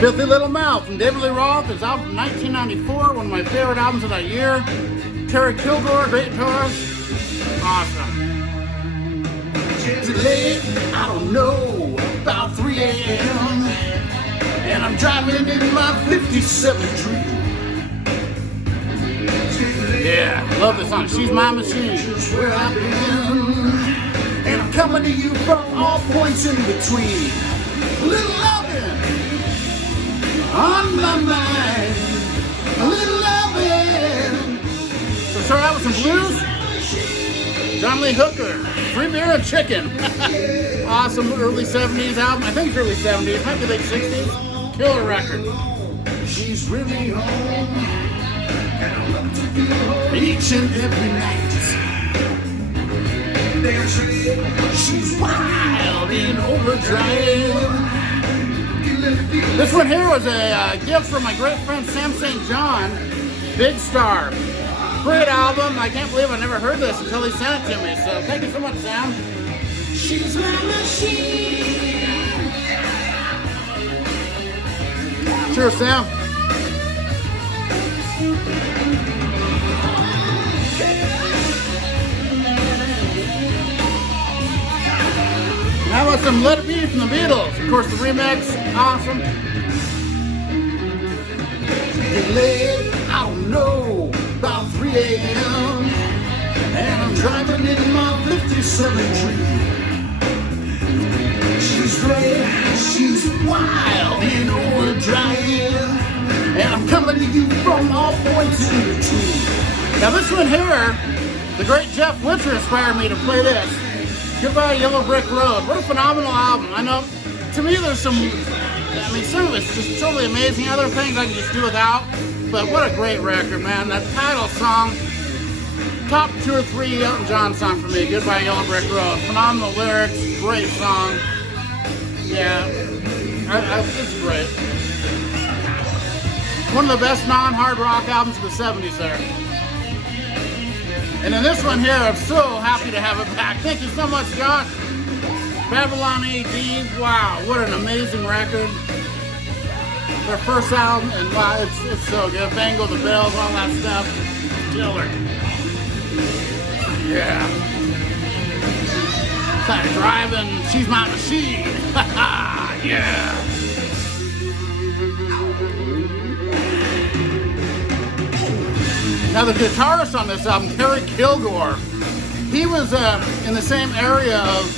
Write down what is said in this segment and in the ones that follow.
Filthy Little Mouth from David Lee Roth is out from 1994, one of my favorite albums of that year. Terry Kilgore, great guitarist. Awesome. Today, I don't know, about 3 a.m. and I'm driving in my 57 Dream. Yeah, love this song. She's My Machine. Where I've been, and I'm coming to you from all points in between. A little loving on my mind. A little loving. So start out with some blues. John Lee Hooker, Free Beer and Chicken. Awesome early 70s album. I think it's early 70s, might be late 60s. Killer record. She's really home. Each and every night. She's wild in overdrive. This one here was a gift from my great friend Sam St. John, Big Star. Great album. I can't believe I never heard this until he sent it to me. So thank you so much, Sam. She's my machine. Cheers, Sam. How about some Let It Be from the Beatles? Of course, the remix, awesome. Late, I don't know, about 3 a.m. and I'm driving in my 57 Dream. She's red, she's wild in overdrive, and I'm coming to you from all points in between. Now this one here, the great Jeff Witcher inspired me to play this. Goodbye Yellow Brick Road. What a phenomenal album. I know, to me there's some of it's just totally amazing. Other things I can just do without. But what a great record, man. That title song, top 2 or 3 Elton John song for me. Goodbye Yellow Brick Road. Phenomenal lyrics, great song. Yeah, it's great. One of the best non-hard rock albums of the 70s there. And in this one here, I'm so happy to have it back. Thank you so much, Josh. Babylon AD, wow, what an amazing record. Their first album, and wow, it's so good. Bango the Bells, all that stuff. Killer. Yeah. It's like driving, She's My Machine. Yeah. Now the guitarist on this album, Terry Kilgore, he was in the same area of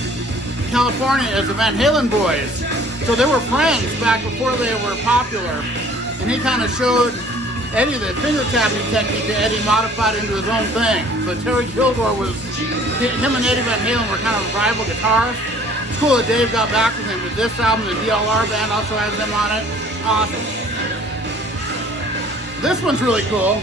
California as the Van Halen boys. So they were friends back before they were popular. And he kind of showed Eddie the finger tapping technique that Eddie modified into his own thing. But Terry Kilgore was, him and Eddie Van Halen were kind of rival guitarists. It's cool that Dave got back with him with this album. The DLR band also has them on it. Awesome. This one's really cool.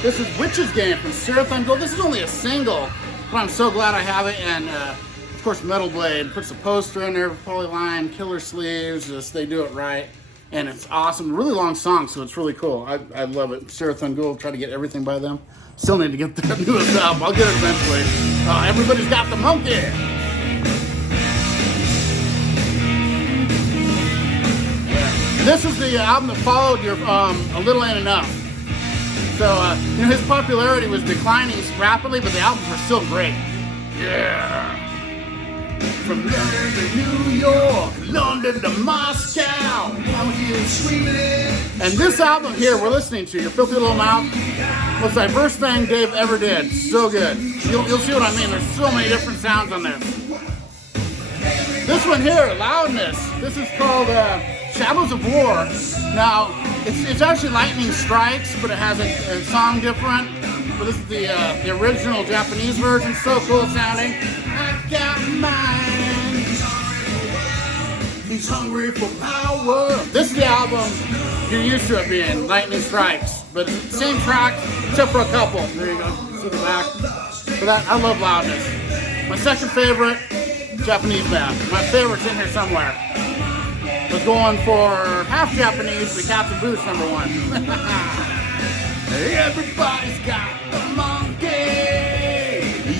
This is Witch's Game from Seraphim Gold. This is only a single, but I'm so glad I have it. And of course, Metal Blade puts a poster in there, polyline, killer sleeves. Just they do it right, and it's awesome. Really long song, so it's really cool. I love it. Seraphim Gold. Try to get everything by them. Still need to get their newest album. I'll get it eventually. Everybody's Got the Monkey. Yeah. This is the album that followed your A Little Ain't Enough. So, his popularity was declining rapidly, but the albums were still great. Yeah. From London to New York, London to Moscow, I'm here screaming. And this album here we're listening to, Your Filthy Little Mouth, was the first thing Dave ever did. So good. You'll see what I mean. There's so many different sounds on this. This one here, Loudness. This is called Shadows of War. Now, it's actually Lightning Strikes, but it has a song different. But this is the original Japanese version. So cool sounding. I got mine. He's hungry for power. This is the album you're used to it being, Lightning Strikes. But it's the same track, except for a couple. There you go. See the back. But I love Loudness. My second favorite, Japanese band. My favorite's in here somewhere. Was going for half Japanese, but Captain Boots #1. Everybody's got the monkey.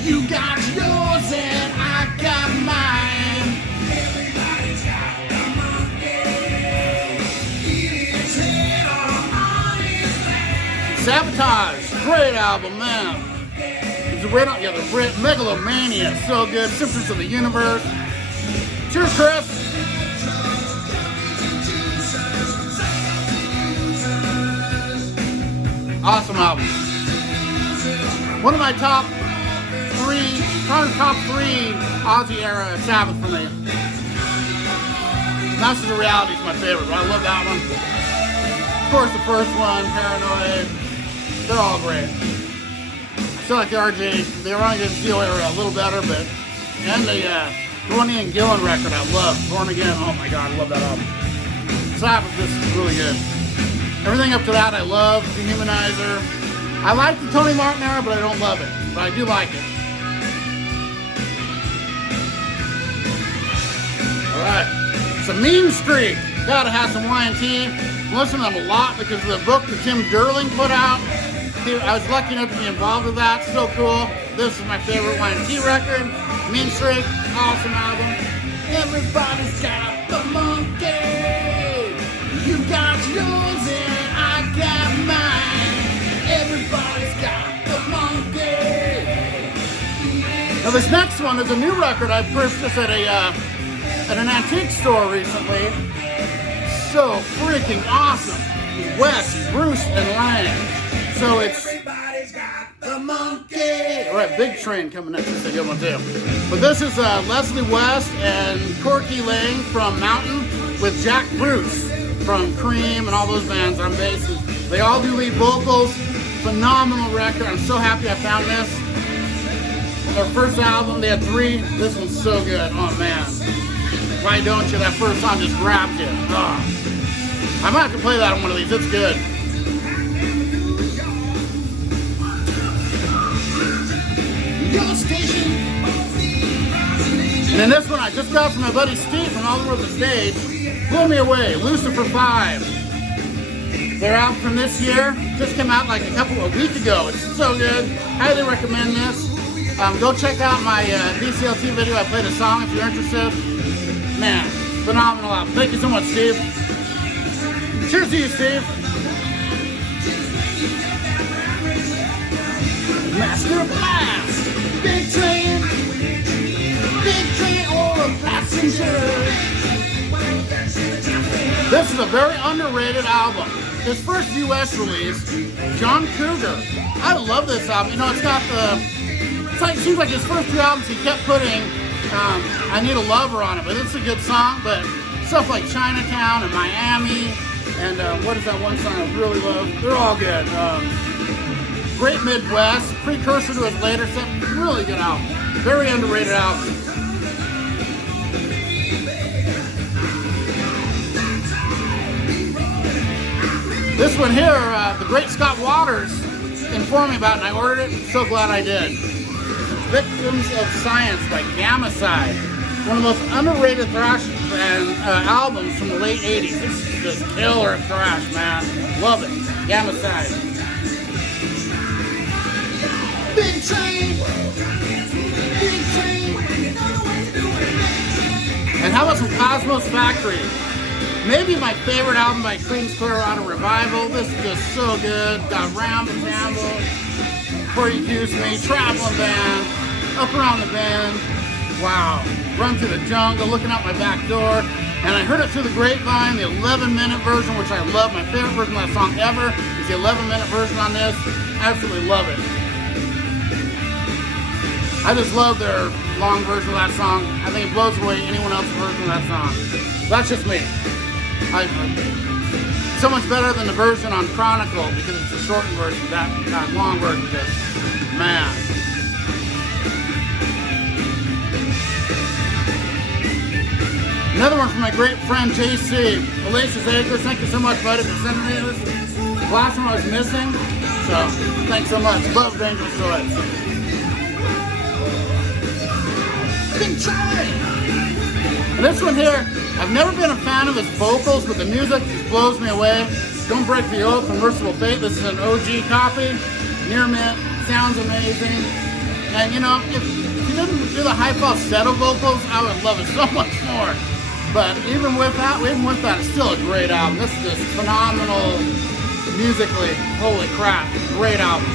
You got yours and I got mine. Everybody's got the monkey. Sabotage, great album, man. It's right on, yeah, the Megalomania, so good. Symptoms of the Universe. Cheers, Chris. Awesome album. One of my top three Aussie era Sabbath for me. Masters of Reality is my favorite, but I love that one. Of course, the first one, Paranoid. They're all great. I feel like the RJ, they were only going to Steel era a little better, but and the Ronnie and Gillen record I love. Born Again, oh my god, I love that album. Sabbath, this is really good. Everything up to that I love. Dehumanizer. I like the Tony Martin era, but I don't love it. But I do like it. Alright. It's a Mean Streak. Gotta have some Y&T. Listen to them a lot because of the book that Tim Derling put out. I was lucky enough to be involved with that. So cool. This is my favorite Y&T record. Mean Streak. Awesome album. Everybody's got the monkey. You got yours and I got mine. Everybody's got the monkey. Now this next one is a new record I purchased at an antique store recently. So freaking awesome. Wes, Bruce, and Lang. So it's Everybody's got the monkey. Alright, Big Train coming next. This is a good one too. But this is Leslie West and Corky Lang from Mountain with Jack Bruce from Cream and all those bands on bass. They all do lead vocals. Phenomenal record. I'm so happy I found this. Their first album, they had 3. This one's so good. Oh man. Why Don't You? That first song just grabbed you. Oh. I might have to play that on one of these. It's good. Your station. And then this one I just got from my buddy Steve from All Over the Stage. Blew me away. Lucifer 5. Their album from this year just came out like a week ago. It's so good. Highly recommend this. Go check out my VCLT video. I played a song if you're interested. Man, phenomenal album. Thank you so much, Steve. Cheers to you, Steve. Master Blast. Big train or a passenger. This is a very underrated album. His first U.S. release, John Cougar. I love this album. You know, it's got the... It seems like his first 2 albums he kept putting I Need a Lover on it, but it's a good song. But stuff like Chinatown and Miami and what is that one song I really love? They're all good. Great Midwest, precursor to his later stuff. Really good album. Very underrated album. This one here, the great Scott Waters informed me about it and I ordered it. So glad I did. Victims of Science by Gamma Side. One of the most underrated thrash albums from the late 80s. This is just killer thrash, man. Love it. Gamma Side. Big Train. Big Train. And how about some Cosmos Factory? Maybe my favorite album by Creedence Clearwater Revival. This is just so good. Got Ramble Ramble, Before You Accuse Me, Traveling Band, Up Around the Bend. Wow. Run Through the Jungle, Looking Out My Back Door. And I heard it through the grapevine, the 11-minute version, which I love. My favorite version of that song ever is the 11-minute version on this. Absolutely love it. I just love their long version of that song. I think it blows away anyone else's version of that song. That's just me. So much better than the version on Chronicle because it's a shortened version. That long version, just man. Another one from my great friend JC, Alicia's Acres. Thank you so much, buddy, for sending me this. The last one I was missing, so thanks so much. Love Dangerous Toys. Big Train. And this one here, I've never been a fan of his vocals, but the music just blows me away. Don't Break the Oath from Merciful Fate. This is an OG copy. Near mint. Sounds amazing. And you know, if he didn't do the high falsetto vocals, I would love it so much more. But even with that, it's still a great album. This is just phenomenal musically, holy crap, great album.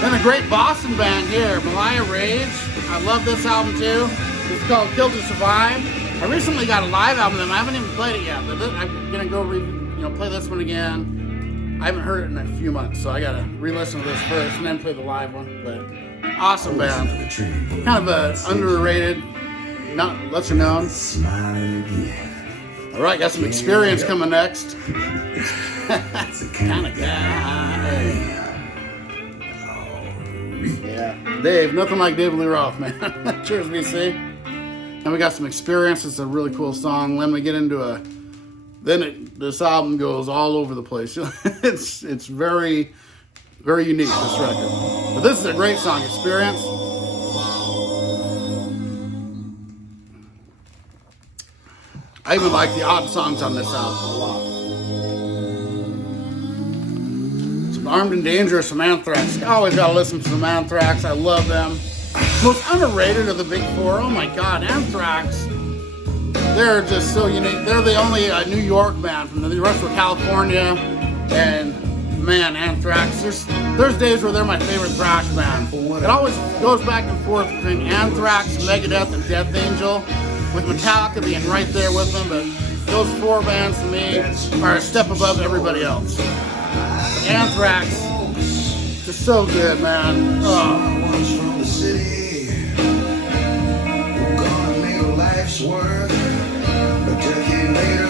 Then a great Boston band here, Malaya Rage. I love this album too. It's called Kill to Survive. I recently got a live album of them. I haven't even played it yet, but I'm gonna go play this one again. I haven't heard it in a few months, so I gotta re-listen to this first and then play the live one. But awesome band. Kind of a underrated, not lesser known. All right, got some Experience coming next. Kind of guy. Yeah, Dave. Nothing like David Lee Roth, man. Cheers, VC. And we got some Experience. It's a really cool song. Then we get into this album goes all over the place. It's very, very unique, this record. But this is a great song, Experience. I even like the odd songs on this album a lot. Some Armed and Dangerous from Anthrax. I always gotta listen to some Anthrax. I love them. Most underrated of the big four. Oh my God, Anthrax. They're just so unique. They're the only New York band from the rest of California. And man, Anthrax. There's days where they're my favorite thrash band. It always goes back and forth between Anthrax, Megadeth, and Death Angel, with Metallica being right there with them. But those four bands to me are a step above everybody else. Anthrax, just so good, man. Oh. Life's work, a decade later,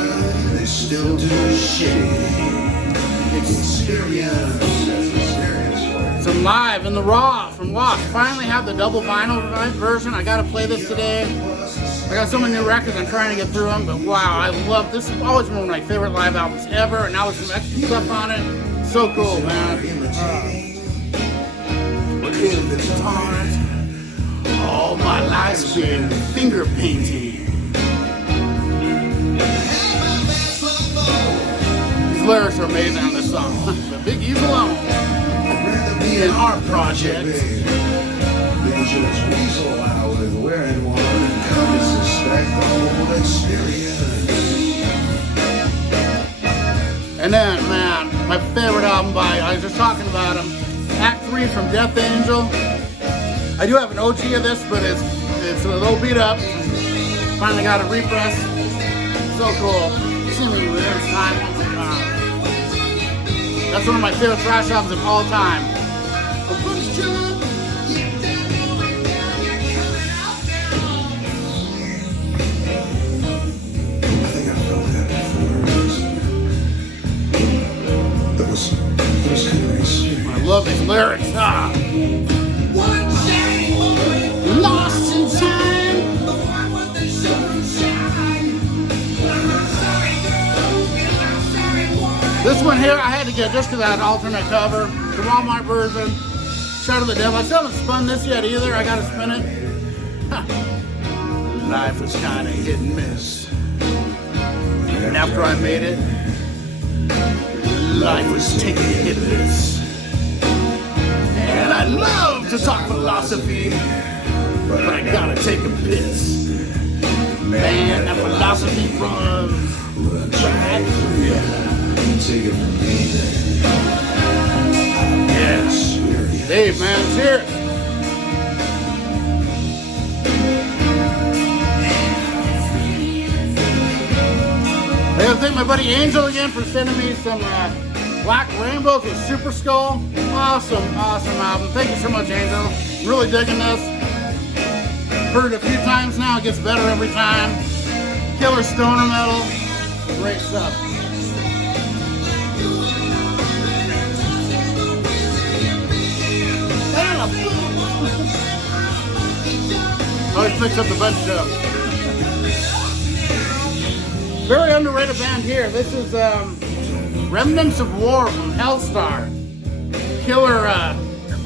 they still do shitty. Experience. Some live in the raw from Lost. Finally have the double vinyl version. I gotta play this today. I got so many new records, I'm trying to get through them, but wow, I love this. It's always been one of my favorite live albums ever, and now with some extra stuff on it. So cool, man. What is this art? All my life's been finger painting. These lyrics are amazing on this song. The Big Evil Alone. I'd rather be an art project. Than just weasel out with wearing one and come to suspect the whole experience. And then, man, my favorite album I was just talking about him, Act 3 from Death Angel. I do have an OG of this, but it's a little beat up. Finally got a repress. So cool. See me this time. Oh my God. That's one of my favorite thrash albums of all time. I think I've felt that before. That was kind of experience. I love these lyrics. Lost in time. This one here I had to get just because I had an alternate cover. The Walmart version. Shout of the Devil. I still haven't spun this yet either. I gotta spin it. Life was kind of hit and miss. And after I made it, life was taking a hit and miss. And I love to talk philosophy, but I gotta take a piss. Man, that philosophy runs right through ya. Take it from me. Yes. Dave, man, cheers. I gotta thank my buddy Angel again for sending me some Black Rainbows with Super Skull. Awesome album. Thank you so much, Angel. I'm really digging this. Heard it a few times now. It gets better every time. Killer stoner metal. Great stuff. Always picks up the bunch of stuff. Very underrated band here. This is Remnants of War from Hellstar. Killer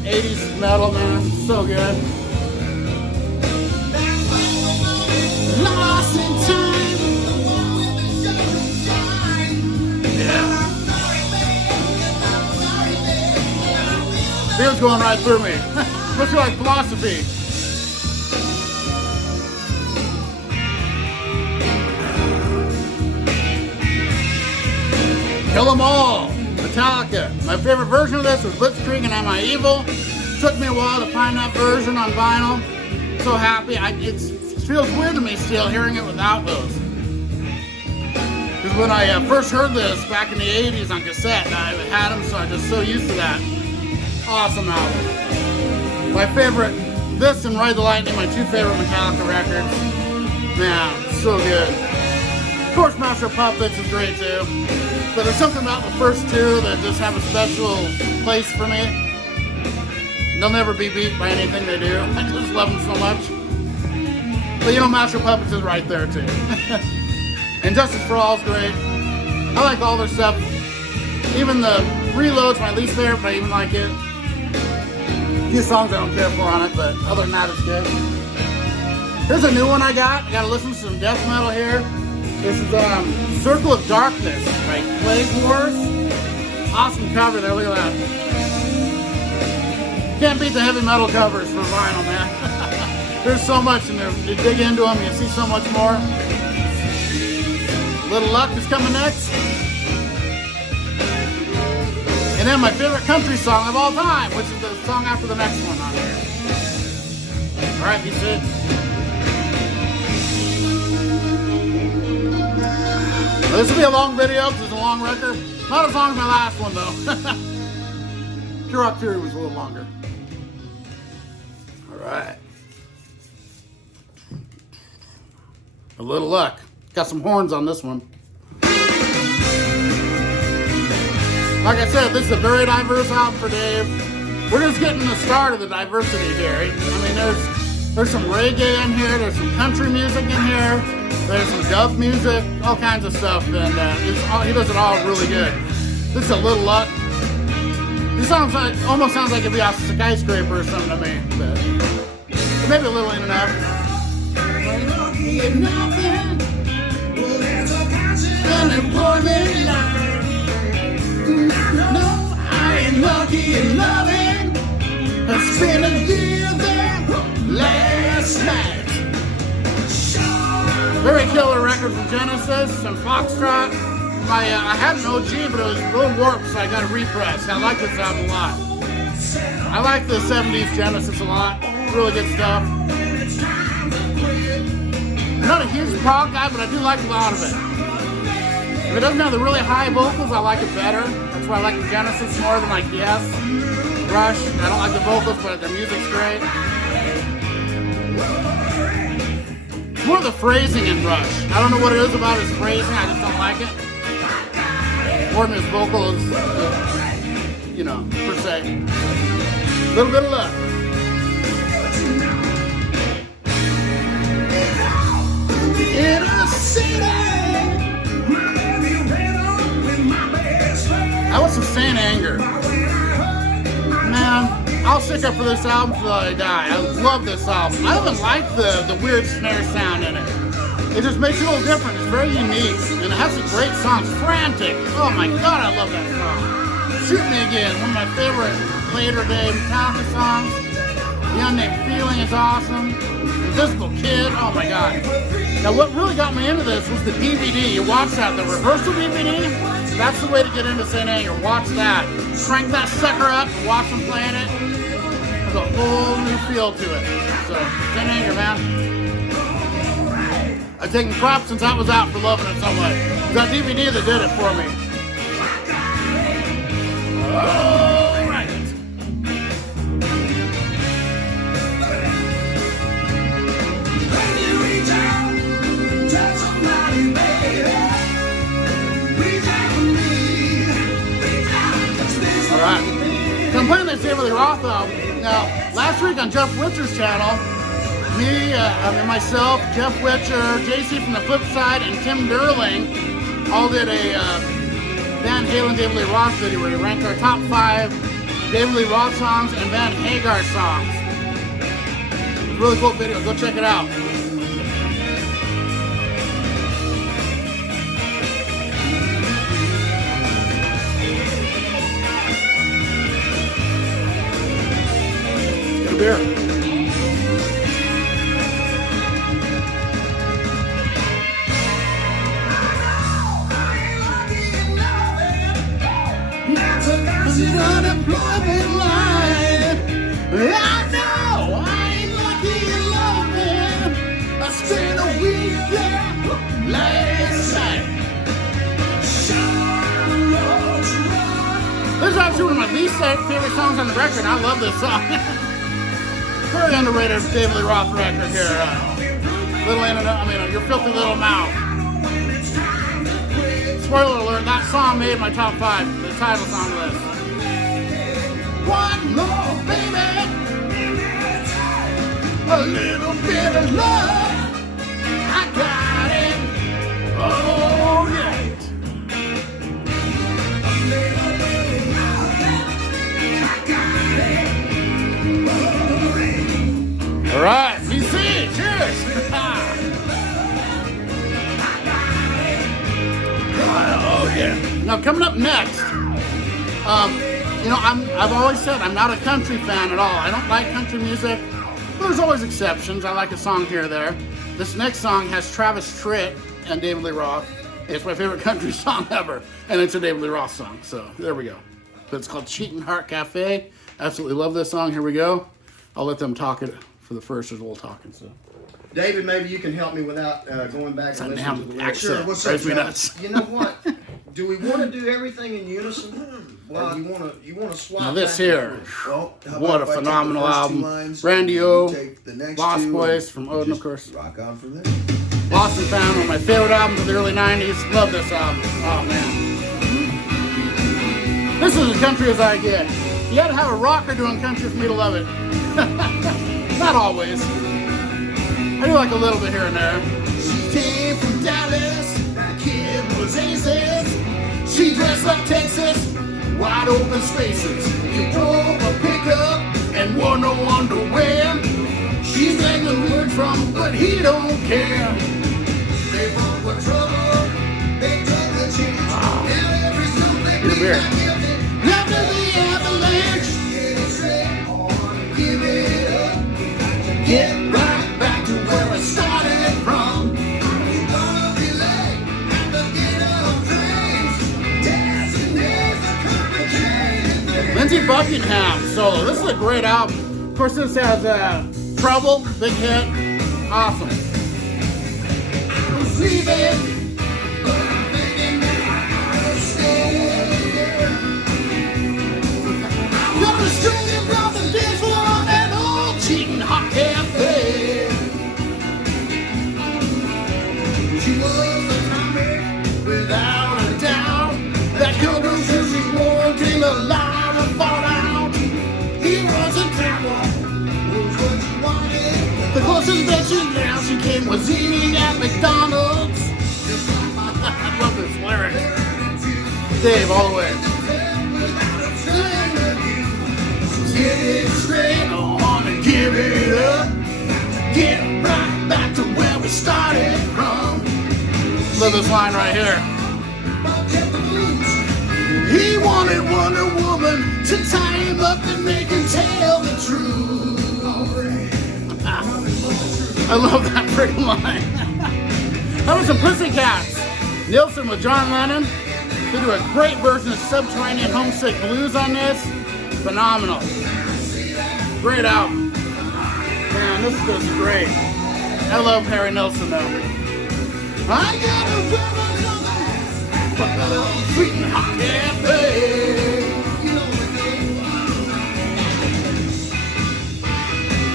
80s metal, man. So good. Lost in time. Yeah. Feels going right through me. Looks like philosophy. Kill 'Em All, Metallica. My favorite version of this was Blitzkrieg and Am I Evil. Took me a while to find that version on vinyl. So happy. It feels weird to me still hearing it without those. Because when I first heard this back in the 80s on cassette, I had them, so I'm just so used to that. Awesome album. My favorite, this and Ride the Lightning, my two favorite Metallica records. Man, so good. Of course, Master of Puppets is great too. But there's something about the first two that just have a special place for me. They'll never be beat by anything they do. I just love them so much. But you know, Master of Puppets is right there too. And Justice for All is great. I like all their stuff. Even the Reload's my least favorite, but I even like it. A few songs I don't care for on it, but other than that, it's good. Here's a new one I got. I gotta listen to some death metal here. This is Circle of Darkness by Plague Wars. Awesome cover there, look at that. Can't beat the heavy metal covers for vinyl, man. There's so much in there. You dig into them, you see so much more. Little Luck is coming next. And then my favorite country song of all time, which is the song after the next one on here. Alright, be safe. Well, this will be a long video because it's a long record. Not as long as my last one though. Pure Rock Theory was a little longer. Alright. A Little Luck. Got some horns on this one. Like I said, this is a very diverse album for Dave. We're just getting the start of the diversity here. I mean, there's some reggae in here, there's some country music in here, there's some dub music, all kinds of stuff, and he does it all really good. This is A Little Luck. This almost sounds like it'd be off Skyscraper or something to me, but maybe a little ain't enough. No, I ain't lucky in loving. I spent a year there last night. Very killer record from Genesis and Foxtrot. I had an OG, but it was a little warped, so I got a repress. I like this album a lot. I like the 70s Genesis a lot. Really good stuff. I'm not a huge prog guy, but I do like a lot of it. If it doesn't have the really high vocals, I like it better. That's why I like the Genesis more than like Yes, Rush. I don't like the vocals, but the music's great. It's more the phrasing in Rush. I don't know what it is about his phrasing, I just don't like it. More than his vocals, you know, per se. A little bit of luck. In a city. I was some Saint Anger. Man, I'll stick up for this album till I die. I love this album. I even like the weird snare sound in it. It just makes it a little different. It's very unique. And it has some great songs. Frantic. Oh my god, I love that song. Shoot Me Again, one of my favorite later day Metallica songs. The Unnamed Feeling is awesome. Invisible Kid, oh my god. Now what really got me into this was the DVD. You watch that, the rehearsal DVD. That's the way to get into Saint Anger. Watch that. Crank that sucker up and watch them playing it. There's a whole new feel to it. So, Saint Anger, man. I've taken props since I was out for loving it so much. It's that DVD that did it for me. All right. Alright, so I'm playing this David Lee Roth album. Now, last week on Jeff Witcher's channel, me and myself, Jeff Witcher, JC from the Flip Side, and Tim Derling all did a Van Halen David Lee Roth video where we ranked our top 5 David Lee Roth songs and Van Hagar songs. It's a really cool video, go check it out. Beer. unemployment line. I know I ain't lucky in loving. I spent a week there last night. This is actually one of my least favorite songs on the record. I love this song. Very underrated David Lee Roth record here. Your Filthy Little Mouth. Spoiler alert, that song made my top 5, the title song of this. One more, baby. A little bit of love. I got it. Oh, yeah. All right, BC, cheers. Oh yeah. Now coming up next, I've always said I'm not a country fan at all. I don't like country music. But there's always exceptions. I like a song here or there. This next song has Travis Tritt and David Lee Roth. It's my favorite country song ever, and it's a David Lee Roth song. So there we go. But it's called Cheatin' Heart Cafe. Absolutely love this song. Here we go. I'll let them talk it for the first as well talking. So. David, maybe you can help me without going back and listening to the lyrics. Sure, what's up, Travis? You know what? Do we want to do everything in unison? Well, you want to swap. Now this here, what a phenomenal album. Randy O, Lost Boys from Odin, of course. Rock on from there. Lost and Found, one of my favorite albums of the early 90s. Love this album. Oh, man. This is as country as I get. You had to have a rocker doing country for me to love it. Not always. I do like a little bit here and there. She came from Dallas, that kid was aces. She dressed like Texas, wide open spaces. She drove a pickup and wore no underwear. She sang the word from him, but he don't care. They both were trouble, they took the chance. Now every stupid beat got guilty. After the avalanche, get it straight on, give it up. Get right back to where I started from. You're gonna be late at the gate of trains. Dancing is a complicated. Lindsey Buckingham solo. This is a great album. Of course, this has Trouble, big hit, awesome. I was leaving, but I'm thinking that I'll stay. Got a string from the dance floor on that old cheating hot cafe. She was a comic without a doubt. That cover she wore till the line was fall out. He was a devil. The closest that she now she came was eating at McDonald's. I love this lyric. Dave, all the way. Get it straight on and give it up. Get right back to where we started from. Love this line right here. He wanted Wonder Woman to tie him up and make him tell the truth. I love that freaking line. That was some Pussycats. Nilsson with John Lennon. They do a great version of Subterranean Homesick Blues on this. Phenomenal. Great album. Man, this is great. I love Harry Nilsson though. I got a ribbon from the little Treating Hot Cafe.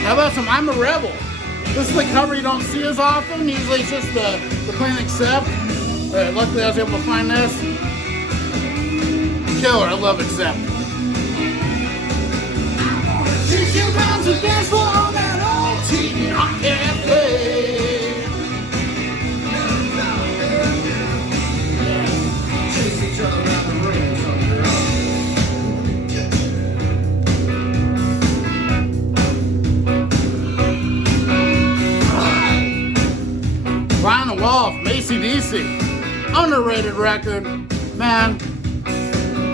How about some I'm a Rebel? This is the cover you don't see as often. Usually it's just the plain Accept. Luckily I was able to find this. Killer, I love Accept. She came down to dance floor on that old cheating hot cafe. Chase each other around the room. Fly on the Wall from AC/DC. Underrated record. Man,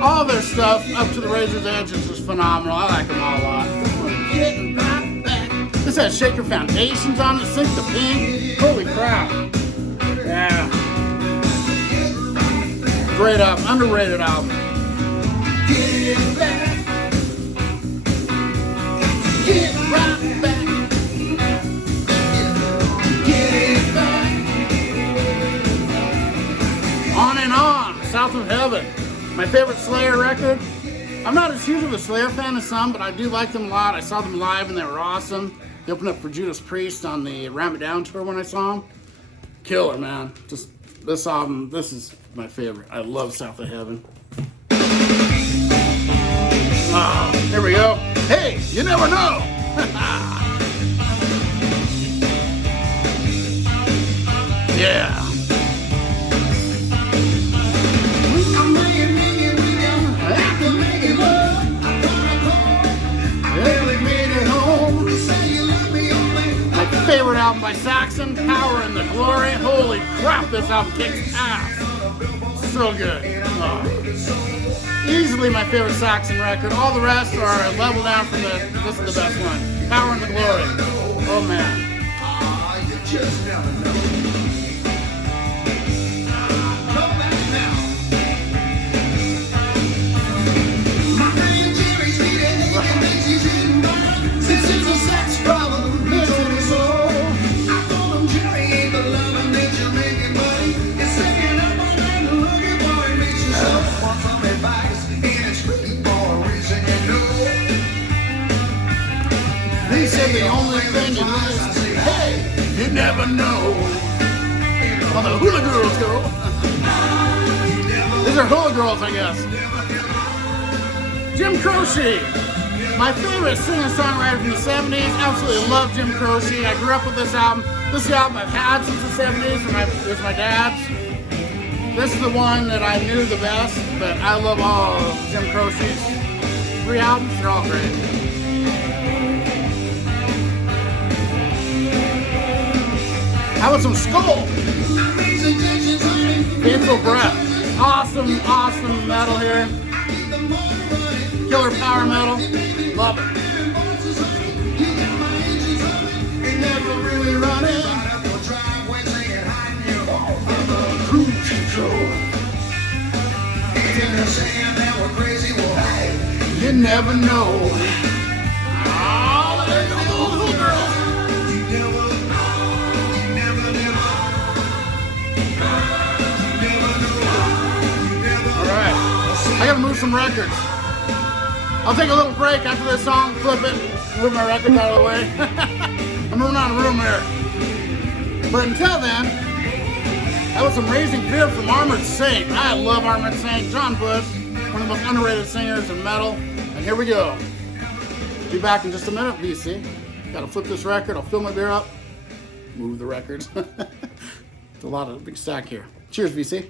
all their stuff up to the Razor's Edge is just phenomenal. I like them all a lot. Getting right back. This has Shake Your Foundations on it, Sink the Pink. Holy crap. Yeah. Great album. Underrated album. Get back. Get right back. Get it back. On and on. South of Heaven. My favorite Slayer record. I'm not as huge of a Slayer fan as some, but I do like them a lot. I saw them live and they were awesome. They opened up for Judas Priest on the Ram It Down tour when I saw them. Killer, man. Just this album, this is my favorite. I love South of Heaven. Oh, here we go. Hey, you never know. Yeah. My favorite album by Saxon, Power and the Glory. Holy crap, this album kicks ass. So good. Oh. Easily my favorite Saxon record. All the rest are a level down from this is the best one. Power and the Glory. Oh man. He said the only thing you know is, hey, you never know. Well, the hula girls go. These are hula girls, I guess. Jim Croce, my favorite singer-songwriter from the 70s. Absolutely love Jim Croce. I grew up with this album. This is the album I've had since the 70s. It was my dad's. This is the one that I knew the best, but I love all of Jim Croce's 3 albums. They're all great. How about some Skull? Faithful Breath. Awesome, awesome metal here. Killer power metal. Love it. Never really running. Cruise control. You never know. Oh, there go those little girls. I gotta move some records. I'll take a little break after this song, flip it, move my records out of the way. I'm moving on a room here. But until then, that was some Raising Fear from Armored Saint. I love Armored Saint. John Bush, one of the most underrated singers in metal. And here we go. Be back in just a minute, VC. Gotta flip this record, I'll fill my beer up, move the records. It's a lot of big stack here. Cheers, VC.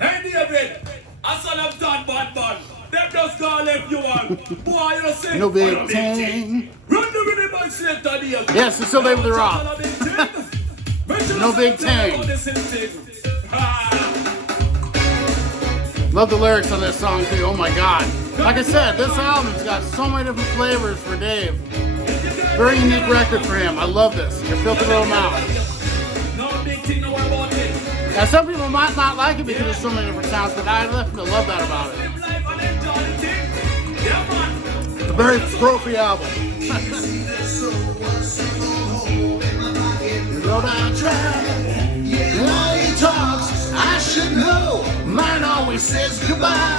Hey David, a son of John Bad. Them just gonna left you on. Boy, you say No big thing. Run the rhythm by Santa Diaz. Yes, it's still David Lee Roth. No big thing. Love the lyrics on this song too. Oh my god. Like I said, this album's got so many different flavors for Dave. Very unique record for him. I love this. Your filthy little mouth. No big thing, no one about it. Now some people might not like it because there's so many different sounds, but I definitely love that about it. It's a very trophy album. The road I tried, and all he talks, I should know. Mine always says goodbye.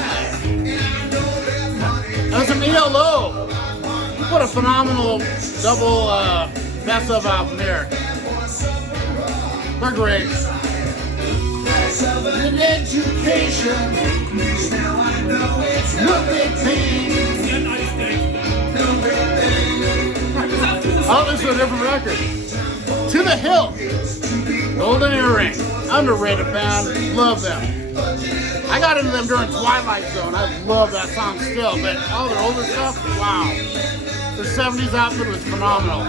That was some ELO. What a phenomenal double best of album here. They're great. An education, now I know it's no big thing. Oh, this is a different record. To the Hill, Golden Earring, underrated band, love them. I got into them during Twilight Zone. I love that song still, but all their older stuff, wow. The 70s outfit was phenomenal.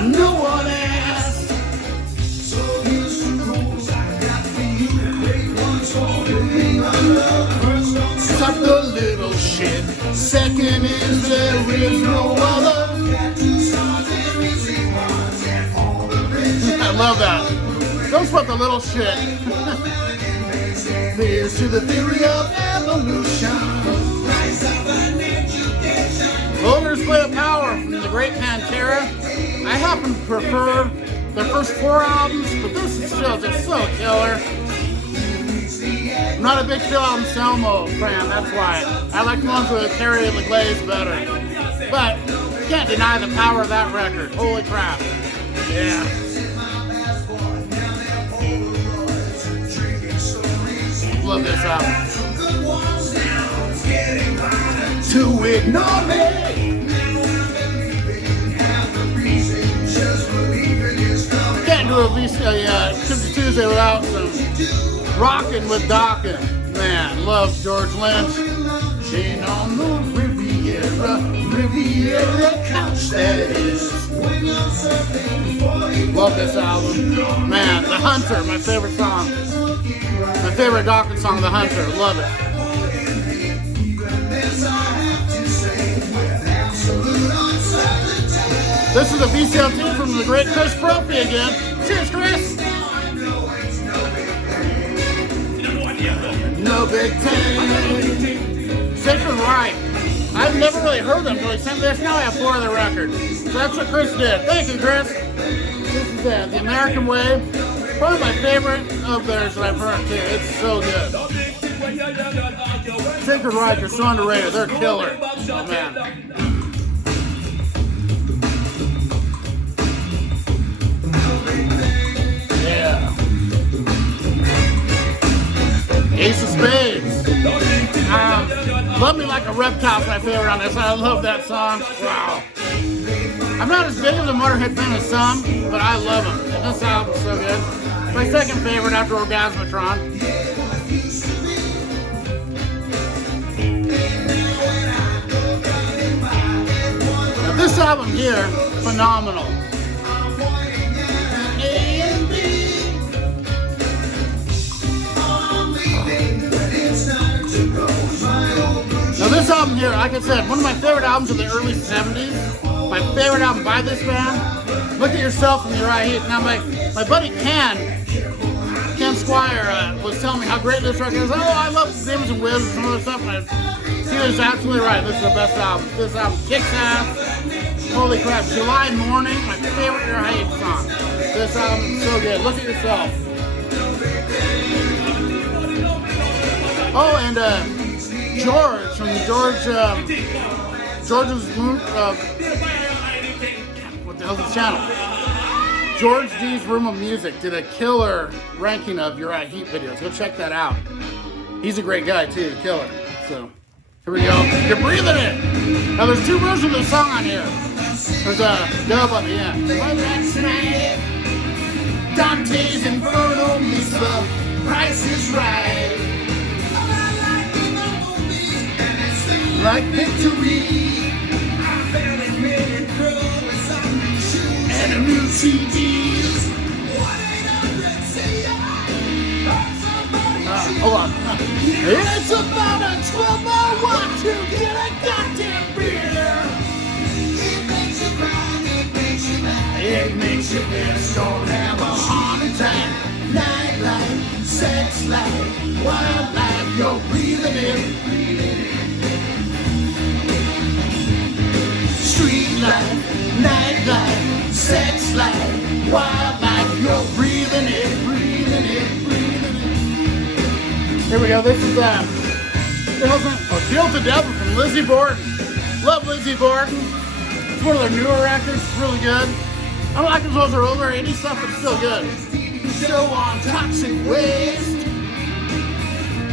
No one asked. Stop the little shit. Second is there is no other. I love that. Don't sweat the little shit. Here's to the theory of evolution. Lower display of power from the great Pantera. I happen to prefer their first 4 albums, but this is still just so killer. I'm not a big Phil Anselmo fan, that's why. I like the ones with Terry and the Glaze better. But you can't deny the power of that record. Holy crap. Yeah. Love this album. To ignore me. Can't do a Tipsy Tuesday without some rockin' with Dawkins. Man, love George Lynch. Ain't on the Riviera couch that is. Love this album. Man, The Hunter, my favorite song. My favorite Dawkins song, The Hunter. Love it. This is a VCLT from the great Chris Brophy again. Cheers, Chris! No Big Ten. Sacred Right. I've never really heard them until he sent this. Now I have 4 of their records. So that's what Chris did. Thank you, Chris. This is The American Way. Probably my favorite of theirs that I've heard too. It's so good. Sacred Right are so underrated. They're killer. Oh man. Yeah. Ace of Spades. Love Me Like a Reptile's my favorite on this. I love that song. Wow. I'm not as big of a Motorhead fan as some, but I love them. And this album's so good. My second favorite after Orgasmatron. Now this album here, phenomenal. Now this album here, like I said, one of my favorite albums of the early 70s. My favorite album by this band. Look at Yourself in Your Eye Heat. Now my buddy Ken Squire was telling me how great this record is. Oh, I love Sims and Wiz and some other stuff. And he was absolutely right. This is the best album. This album kicks ass. Holy crap. July Morning, my favorite Your Eye Heat song. This album is so good. Look at Yourself. Oh, and George from George's what the hell's his channel? George D's Room of Music did a killer ranking of Your Eye Heat videos. Go check that out. He's a great guy too, killer. So here we go. You're breathing it. Now there's 2 versions of the song on here. There's a dub on the end. Dante's Inferno meets the Price is Right. Like victory. And a new CD. Hold on. It's about a 12-hour to get a goddamn beer. It makes you cry, it makes you mad. It makes you miss, don't have a heart attack. Nightlife, sex life, wildlife, you're breathing in. Street life, nightlife, sex life, wildlife, you're breathing it, breathing it, breathing it. Here we go, this is Deal with the Devil from Lizzie Borden. Love Lizzie Borden. It's one of their newer records, it's really good. I don't like it as their older 80s stuff, but it's still good. So on toxic waste.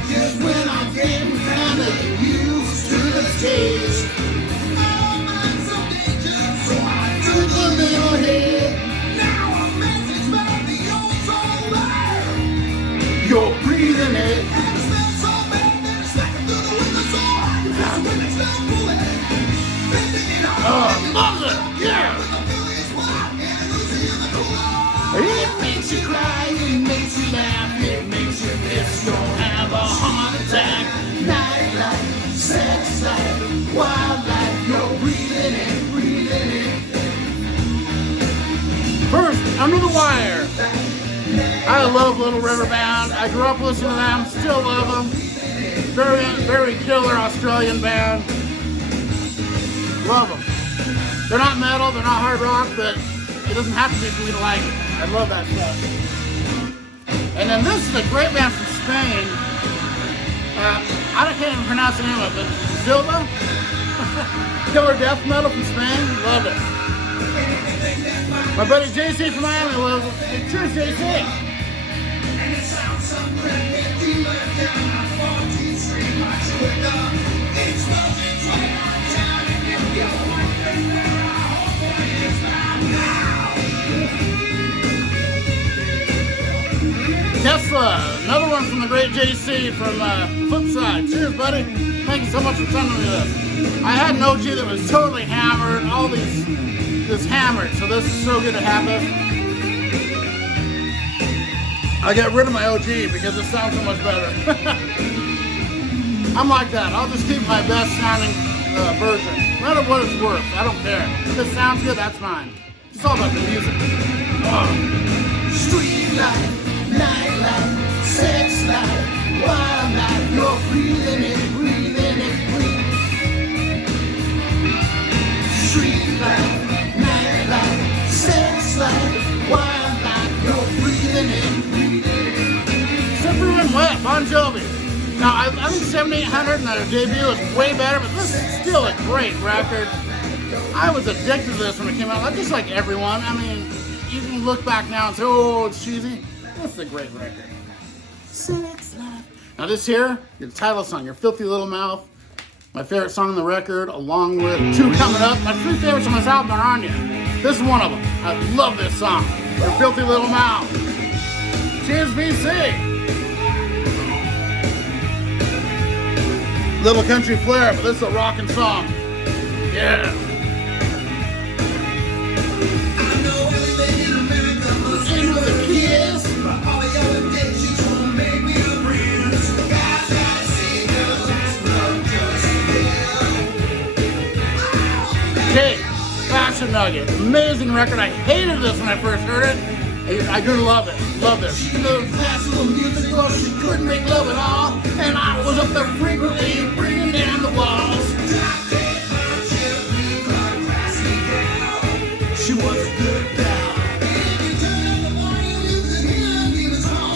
Just when I'm getting kind of used to the taste. A little head. Now a message about the old soul life. You're breathing it. And it smells so bad that it's like through the window so hard. When it's not pulling it. Love it. Yeah. It makes you cry, it makes you laugh, it makes you miss, don't have a heart attack. Nightlife, sex life, wild. I love Little River Band. I grew up listening to them, still love them. Very, very killer Australian band. Love them. They're not metal, they're not hard rock, but it doesn't have to be for me to like it. I love that stuff. And then this is a great band from Spain. I can't even pronounce the name of it, but Zilba? Killer death metal from Spain. Love it. My buddy JC from Miami loves it. Hey, cheers, JC. Tesla, another one from the great JC from Flipside. Cheers, buddy. Thank you so much for sending me this. I had an OG that was totally hammered, all this hammered, so this is so good to have this. I got rid of my OG because it sounds so much better. I'm like that. I'll just keep my best sounding version, no matter what it's worth. I don't care. If it sounds good, that's fine. It's all about the music. Street life, nightlife, sex life, wild life. You're breathing it, breathing it, breathing. Street life, nightlife, sex life, wild life. You're breathing it, breathing it. Slippery and Wet, Bon Jovi. Now, I think 7800 and their debut is way better, but this is still a great record. I was addicted to this when it came out, just like everyone. I mean, you can look back now and say, oh, it's cheesy. This is a great record. Sex Life. Now this here, your title song, Your Filthy Little Mouth. My favorite song on the record, along with two coming up. My three favorites on this album are on you. This is one of them. I love this song. Your Filthy Little Mouth. Cheers, BC. Little country flair, but this is a rockin' song. Yeah. I know everything in America must end with a kiss. All the other days you told me make me a prince. Guys gotta see girls, love just Okay, Fashion Nugget. Amazing record. I hated this when I first heard it. I do love it. Love this. She loved classical music, or she couldn't make love at all. And I was up there frequently bringing down the walls. She was a good gal.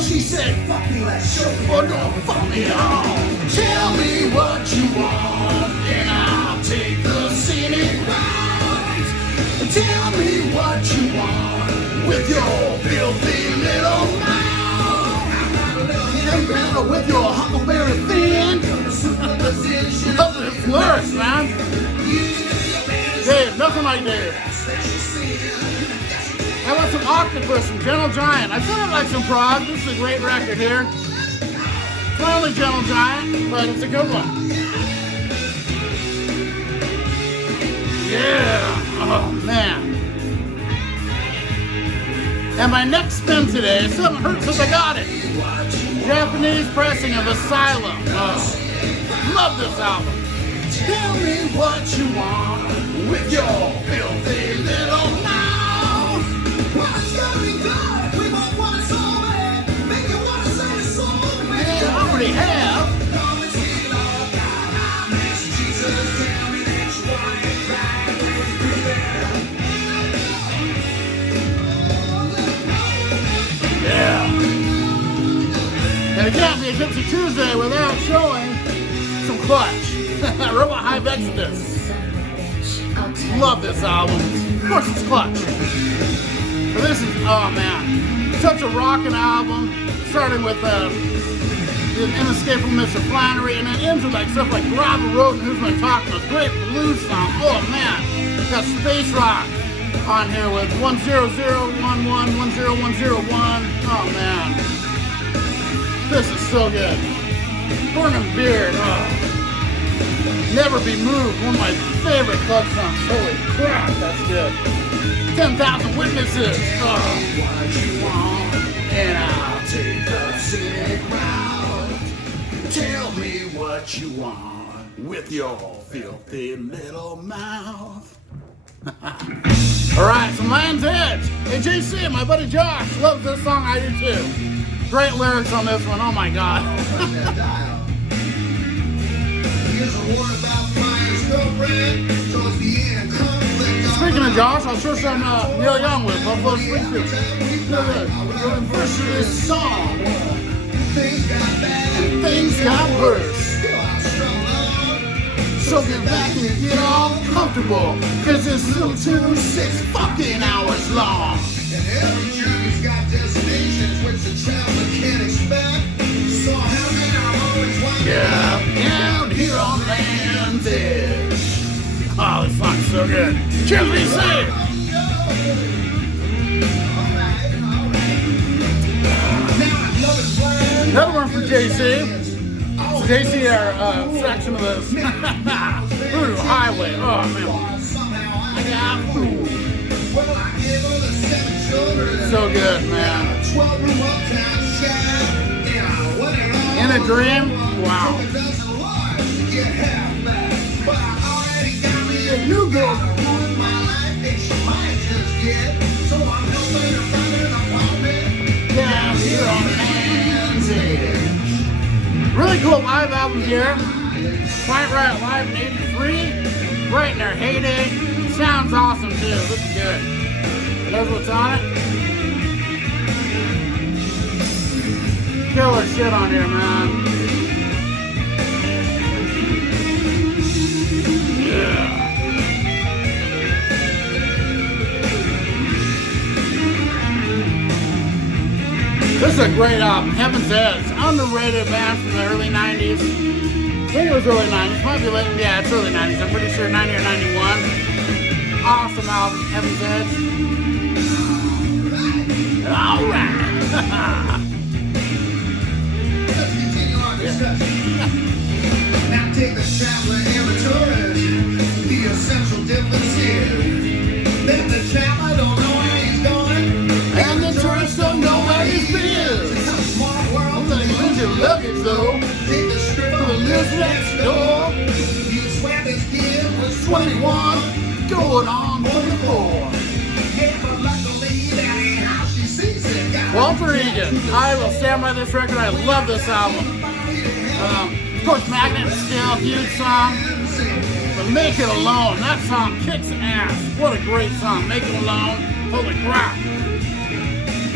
She said, fuck me like show me, or don't fuck me at all. Tell me what you want, and I'll take the scenic route. Tell me what you want with your filthy little mouth. And with your huckleberry fin. Love this lyrics, man. Dave, nothing like Dave. I want some Octopus from Gentle Giant. I still like some prog. This is a great record here. It's not only Gentle Giant, but it's a good one. Yeah. Oh, man. And my next spin today, it still haven't hurt since I got it. Japanese pressing of Asylum. Oh, love this album. Tell me what you want with your filthy little mouth. What's going good? We both want it so bad. Make you want to say it's so bad. I already have. Yeah. And it can't be a Tipsy Tuesday without showing some Clutch. Robot High Exodus. Love this album. Of course it's Clutch. But this is, oh man, such a rockin' album. Starting with the Inescapable Mr. Flannery, and then ends with like stuff like Gravel Road and Who's Been Talking. A great blues song. Oh man, got Space Rock on here with 10011, 10101. Oh man, this is so good. Burning Beard. Oh. Never Be Moved, one of my favorite club songs. Holy crap, that's good. 10,000 Witnesses. Oh, what you want, and I'll take the scenic route. Tell me what you want with your filthy little mouth. All right, some Land's Edge. Hey, JC, my buddy Josh loves this song. I do too. Great lyrics on this one. Oh my God. Speaking of Josh, I'll show some Neil Young with Buffalo Springfield. First of this song. Things got worse. So get back and get all comfortable, cause it's still 6 fucking hours long. And every journey's got destinations which the traveler can't expect. So how many are always wondering? Yeah, down here on Land's Edge. Oh, this song's so good. Cheers, VC! Another one from JC. JC, our fraction of this. Voodoo Highway. Oh, man. I got food. So good, man. In a dream? Wow. You go. Down here on Land's Edge. Really cool live album here. Quite Right Live in '83. Right in their heyday. Sounds awesome too. Looks good. That's what's on it. Killer shit on here, man. Yeah. This is a great album. Heaven's Edge. Underrated band from the early 90s. I think it was early 90s. Might be late. Yeah, it's early 90s. I'm pretty sure 90 or 91. Awesome album. Heaven's Edge. Alright. Let's continue our discussion. Now take the traveler and the tourist. The essential difference here. Then the traveler don't know where he's going. And the tourists don't know where he's been. It's a small world. Don't lose your luggage though. Take the strip The of list next door. You swear this kid was 21. Going on 44. Yeah, but luckily that ain't how she sees it. Got Walter Egan. I will stand by this record. I love this album. Of course, Magnet still a huge song. But Make It Alone. That song kicks ass. What a great song. Make It Alone. Holy crap.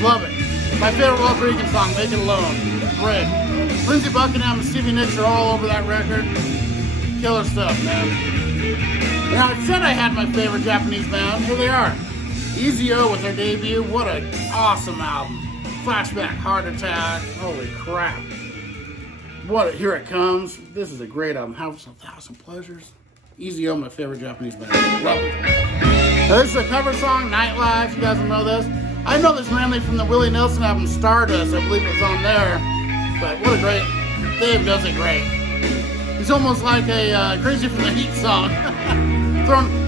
Love it. My favorite Walter Egan song, Make It Alone. Great. Lindsey Buckingham and Stevie Nicks are all over that record. Killer stuff, man. Now, I said I had my favorite Japanese band. Here they are. Easy O with their debut. What an awesome album. Flashback, Heart Attack. Holy crap. What? Here It Comes. This is a great album. House of Thousand Pleasures. Easy O, my favorite Japanese band. Love it. Now, this is a cover song, Nightlife. You guys will know this. I know this mainly from the Willie Nelson album, Stardust. I believe it was on there. But what a great... Dave does it great. He's almost like a Crazy from the Heat song.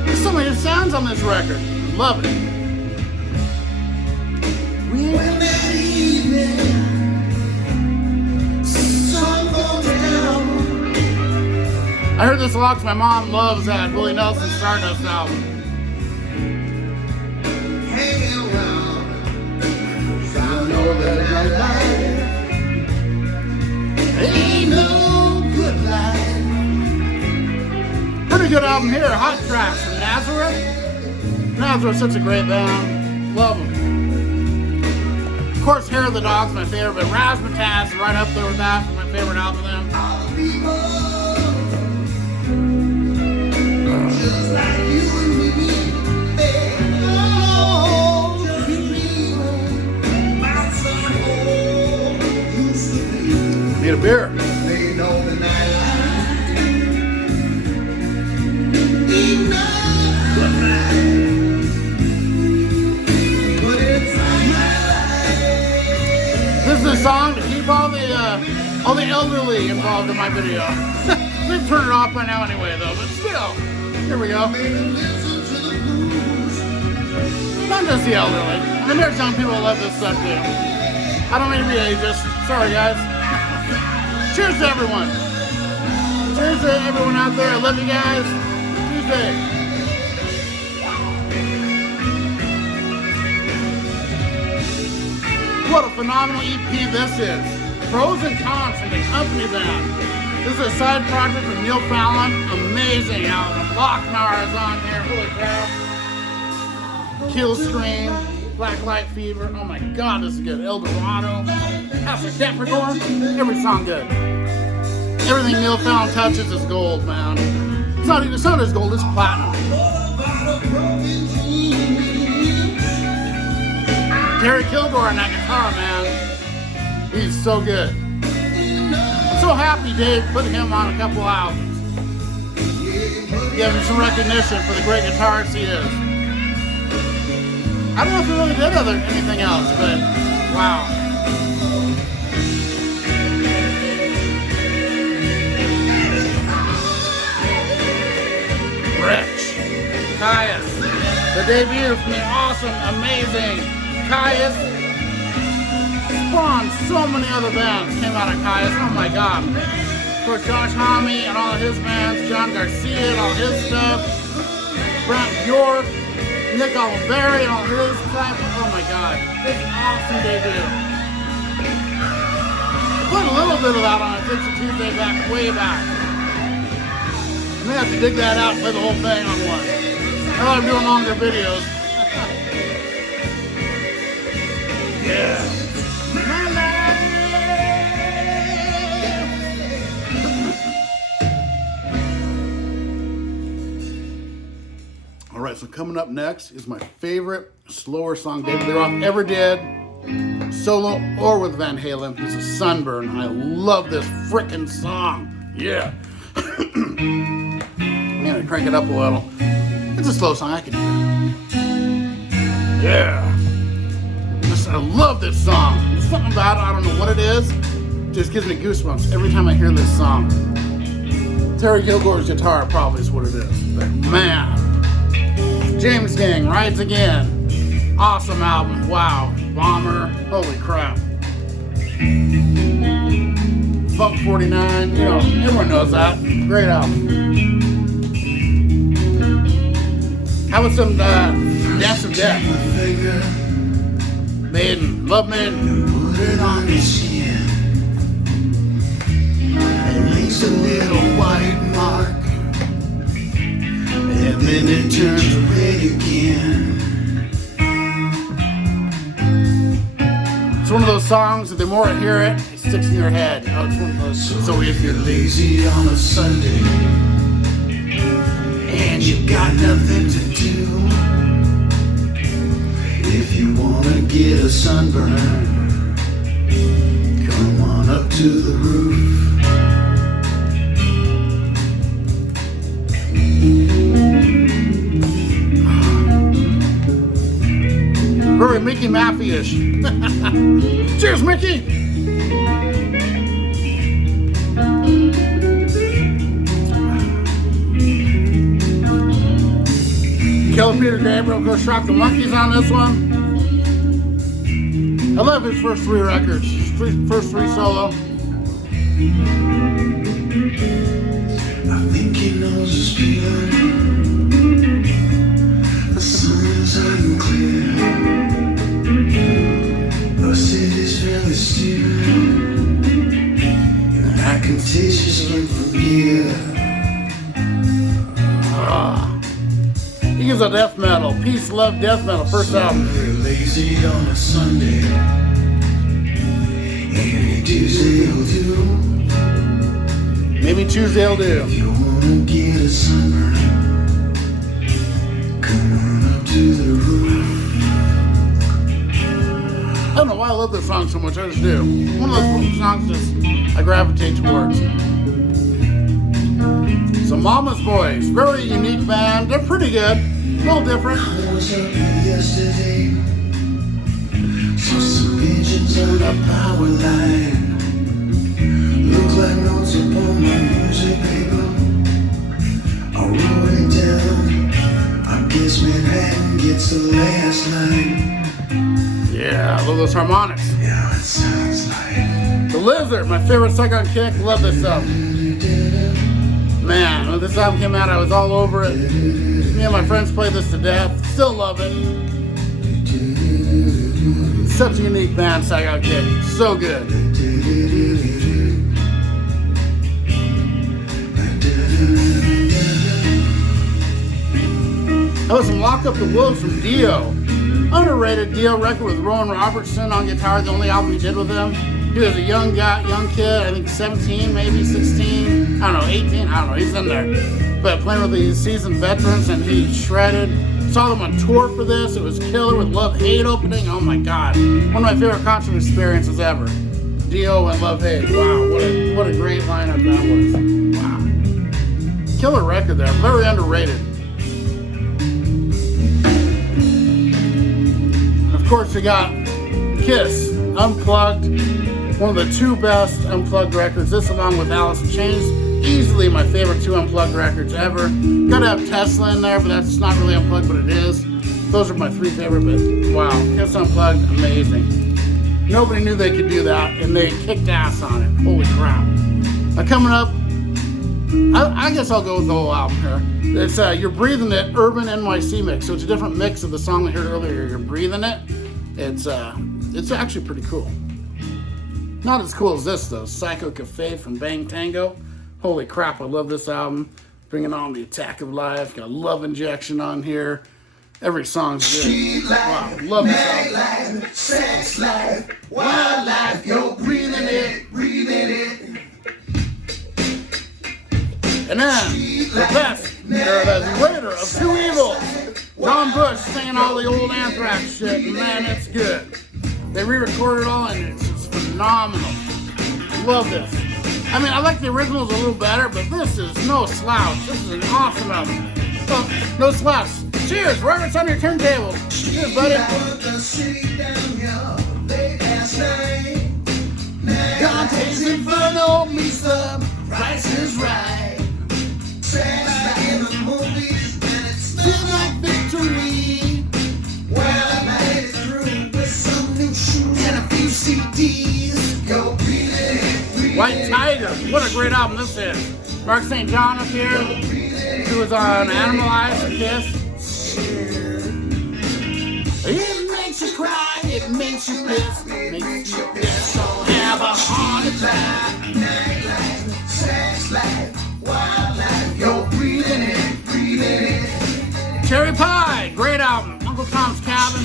There's so many sounds on this record. Love it. when that evening sun goes down. I heard this a lot because my mom loves that Willie Nelson Stardust album. Hanging around, 'cause I know that life ain't no good life. Pretty good album here. Hot Tracks from Nazareth. Nazareth's such a great band. Love them. Of course, Hair of the Dog's my favorite, but Razzmatazz is right up there with that for my favorite album of them. All the people, just like you and me, they all just dreaming about some old used to be. Need a beer. They know the nightlife ain't no good life, but it's like my life. This is a song to keep all the elderly involved in my video. They've turned it off by now anyway, though, but still. Here we go. Maybe listen to the blues. Not just the elderly. I mean, there's young people who love this stuff too. I don't mean to be ageist. Sorry, guys. Cheers to everyone. Cheers to everyone out there. I love you guys. Tuesday. What a phenomenal EP this is. Pros and cons from the company band. This is a side project with Neil Fallon. Amazing album. Lochnar is on here. Holy crap. Kill Stream. Black Light Fever. Oh my god, this is good. El Dorado. House of Capricorn. Every song good. Everything Neil Fallon touches is gold, man. It's not as gold, it's platinum. Terry Kilgore on that guitar, man. He's so good. I'm so happy Dave put him on a couple albums. Give him some recognition for the great guitarist he is. I don't know if he really did anything else, but wow. Rich. Caius. The debut from the awesome, amazing Caius. Spawned so many other bands came out of Caius. Oh my god. Of course, Josh Homme and all of his bands, John Garcia and all his stuff, Brent Bjork, Nick Oliveri and all his stuff. Oh my god. This awesome debut. I put a little bit of that on a Tipsy Tuesday way back. I may have to dig that out and play the whole thing on one. Now I'm doing longer videos. Yeah. My life. All right, so coming up next is my favorite slower song David Lee Roth ever did, solo or with Van Halen. It's a Sunburn. I love this frickin' song. Yeah. I'm gonna crank it up a little. It's a slow song, I can do it. Yeah. I love this song. There's something about it, I don't know what it is. It just gives me goosebumps every time I hear this song. Terry Kilgore's guitar probably is what it is. But man. James Gang, Rides Again. Awesome album. Wow. Bomber. Holy crap. Funk 49. You know, everyone knows that. Great album. How about some Dance of Death? Maiden. Love Maiden. Put it on your skin. It leaves a little white mark. And then it turns red again. It's one of those songs that the more I hear it, it sticks in your head. Oh, it's one of those. So if you're lazy on a Sunday and you've got nothing to do, if you wanna get a sunburn, come on up to the roof. Very Mickey Maffey-ish. Cheers, Mickey! Kelly Peter Gabriel goes Shock the Monkeys on this one. I love his first three records, first three solo. I think he knows his feeling. The sun is out and clear. The city's fairly still. And I can taste your skin from here. He gives a death metal, peace, love, death metal, first album. You're lazy on a Sunday. Any Tuesday will do. Maybe Tuesday will do. If you wanna get a sunburn, come on up to the roof. I don't know why I love this song so much, I just do. One of those songs just I gravitate towards. So Mama's Boys, very unique band. They're pretty good, a little different. I was up here yesterday, saw some pigeons on a power line. Look like notes upon my music paper. I wrote it down. I guess Manhattan gets the last line. Yeah, I love those harmonics. Yeah, it sounds like The Lizard, my favorite song on Kick. Love this album. Man, when this album came out, I was all over it. Me and my friends played this to death. Still love it. Such a unique band, Psycho Kid. So good. That was some Lock Up the Wolves from Dio. Underrated Dio record with Rowan Robertson on guitar, the only album he did with him. He was a young kid, I think 17, maybe 16, I don't know, 18, I don't know, he's in there. But playing with these seasoned veterans, and he shredded. Saw them on tour for this, it was killer with Love Hate opening, oh my god. One of my favorite concert experiences ever. Dio and Love Hate, wow, what a great lineup that was. Wow. Killer record there, very underrated. Of course, you got Kiss, Unplugged, one of the two best Unplugged records. This, along with Alice in Chains, easily my favorite two Unplugged records ever. Gotta have Tesla in there, but that's not really Unplugged, but it is. Those are my three favorite, but wow, Kiss Unplugged, amazing. Nobody knew they could do that, and they kicked ass on it. Holy crap. Now, coming up, I guess I'll go with the whole album here. It's You're Breathing It, Urban NYC mix. So it's a different mix of the song we heard earlier, You're Breathing It. It's actually pretty cool. Not as cool as this though. Psycho Cafe from Bang Tango. Holy crap, I love this album. Bringing on the Attack of Life. Got Love Injection on here. Every song's good. Wow, love this album. Life, sex life, wildlife, you're breathing it, breathing it. And then, the best, the later of Two Evils. John Bush singing all the old Anthrax shit, and man, it's good. They re-recorded it all, and it's just phenomenal. Love this. I mean, I like the originals a little better, but this is no slouch. This is an awesome album. Oh, no slouch. Cheers, wherever it's on your turntable. Cheers, buddy. Dante's Inferno meets the Price is Right. Sex like in the movies, and it smells like victory. Well, I made it through with some new shoes and a few CDs. Go breathe it. White Tiger. What a great album this is. Mark St. John up here, who was on Animalize and Kiss. It makes you cry, it makes you piss, it makes you piss. Don't have a heart attack. Nightlife, sex life, wildlife, you're breathing it, breathing it. Cherry Pie, great album. Uncle Tom's Cabin.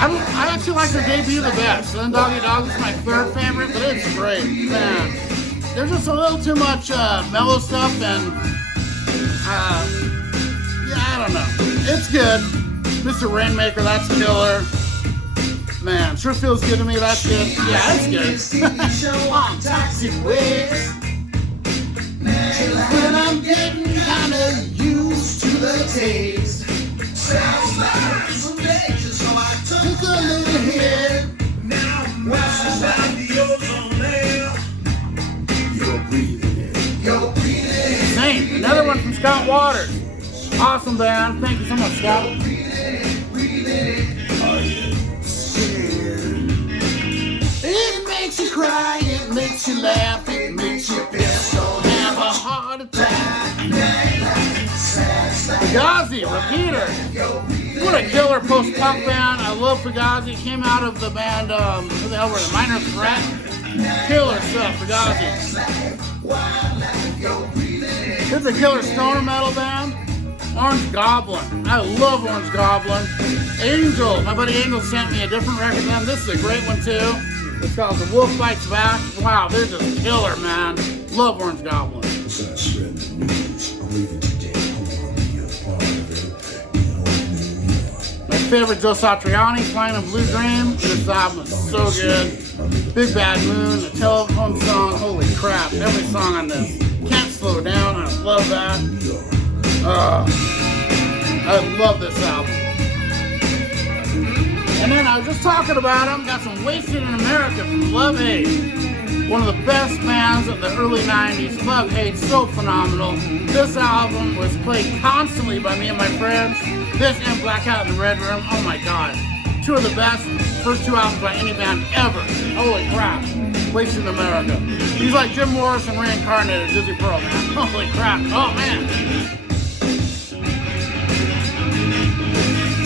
I actually like their debut the best. Then Doggy Dog is my third favorite, but it's great. Man, there's just a little too much mellow stuff, and yeah, I don't know. It's good. Mr. Rainmaker, that's killer. Man, sure feels good to me. That's good. Yeah, that's good. Show on toxic ways. When I'm getting kinda used to the taste. Sounds like some danger, so I took a little hit. Now I'm watching like the ozone layer. You're breathing it. You're breathing it. Saint, another one from Scott Waters. Awesome band. Thank you so much, Scott. It makes you cry, it makes you laugh, it makes you piss. Don't have a heart attack. Fugazi, Repeater. What a killer post-punk band. I love Fugazi. Came out of the band, who the hell were they? Minor Threat. Killer stuff, Fugazi. It's a killer stoner metal band. Orange Goblin. I love Orange Goblin. Angel. My buddy Angel sent me a different record than them. This is a great one too. It's called The Wolf Fights Back. Wow, they're just killer, man. Love Orange Goblin. My favorite Joe Satriani, Flying a Blue Dream. This album is so good. Big Bad Moon, the telephone song. Holy crap, every song on this. Can't Slow Down, I love that. I love this album. And then I was just talking about them, got some Wasted in America from Love Hate. One of the best bands of the early 90s. Love Hate, so phenomenal. This album was played constantly by me and my friends. This and Blackout in the Red Room, oh my god. Two of the best first two albums by any band ever. Holy crap. Wasted in America. He's like Jim Morrison reincarnated, Dizzy Pearl, man. Holy crap. Oh man.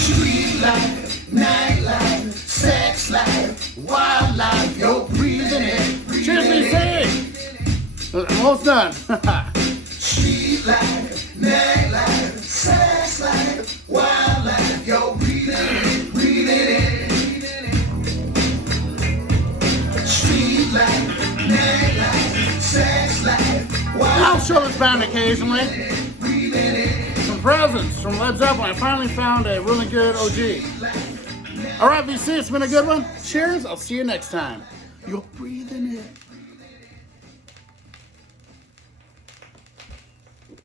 Street life, nightlife, sex life, wildlife, you're breathing it. Cheers, BC! Almost done. Street life, nightlife, sex life, wildlife, you're breathing it, breathing it. Street life, nightlife, sex life, I'll wildlife, show this band occasionally. breathing it. Some Presents from Led Zeppelin. I finally found a really good OG. All right, VC, it's been a good one. Cheers. I'll see you next time. You're breathing